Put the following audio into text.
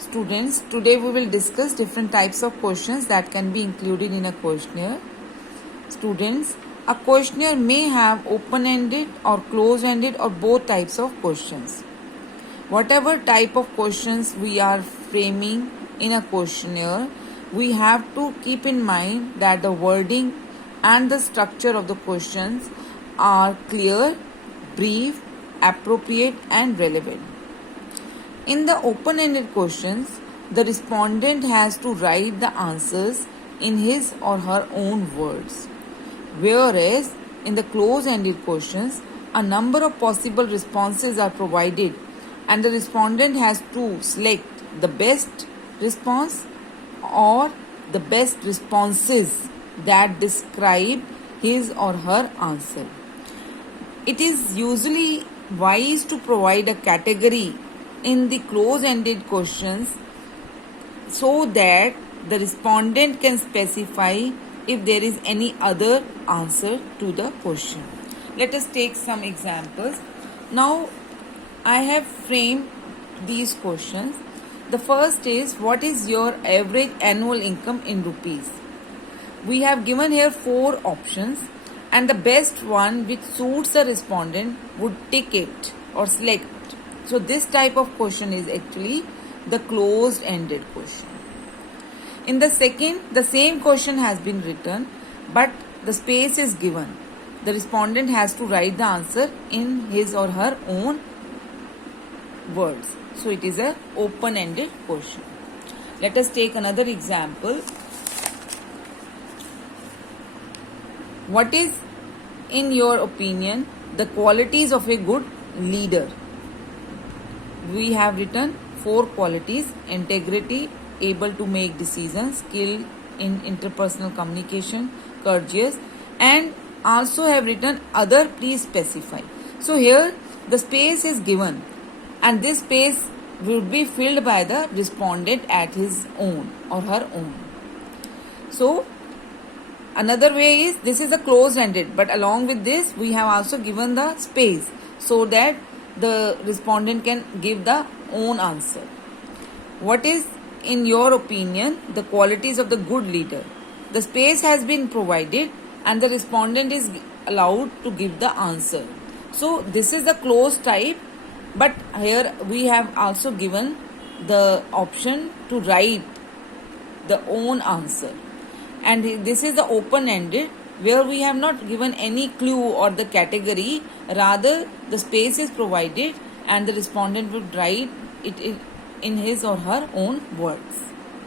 Students, today we will discuss different types of questions that can be included in a questionnaire. Students, a questionnaire may have open-ended or closed-ended or both types of questions. Whatever type of questions we are framing in a questionnaire, we have to keep in mind that the wording and the structure of the questions are clear, brief, appropriate, and relevant. In the open-ended questions, the respondent has to write the answers in his or her own words. Whereas in the close-ended questions, a number of possible responses are provided and the respondent has to select the best response or the best responses that describe his or her answer. It is usually wise to provide a category in the close-ended questions so that the respondent can specify if there is any other answer to the question. Let us take some examples. Now, I have framed these questions. The first is, what is your average annual income in rupees? We have given here 4 options and the best one which suits the respondent would tick it or select. So this type of question is actually the closed-ended question. In the second, the same question has been written but the space is given. The respondent has to write the answer in his or her own words. So it is an open-ended question. Let us take another example. What is, in your opinion, the qualities of a good leader? We have written 4 qualities: integrity, able to make decisions, skill in interpersonal communication, courteous, and also have written other, please specify. So here the space is given and this space will be filled by the respondent at his own or her own. So another way is, this is a closed-ended, but along with this we have also given the space so that the respondent can give the own answer. What is, in your opinion, the qualities of the good leader? The space has been provided and the respondent is allowed to give the answer. So this is the closed type, but here we have also given the option to write the own answer. And this is the open-ended, where we have not given any clue or the category, rather the space is provided and the respondent would write it in his or her own words.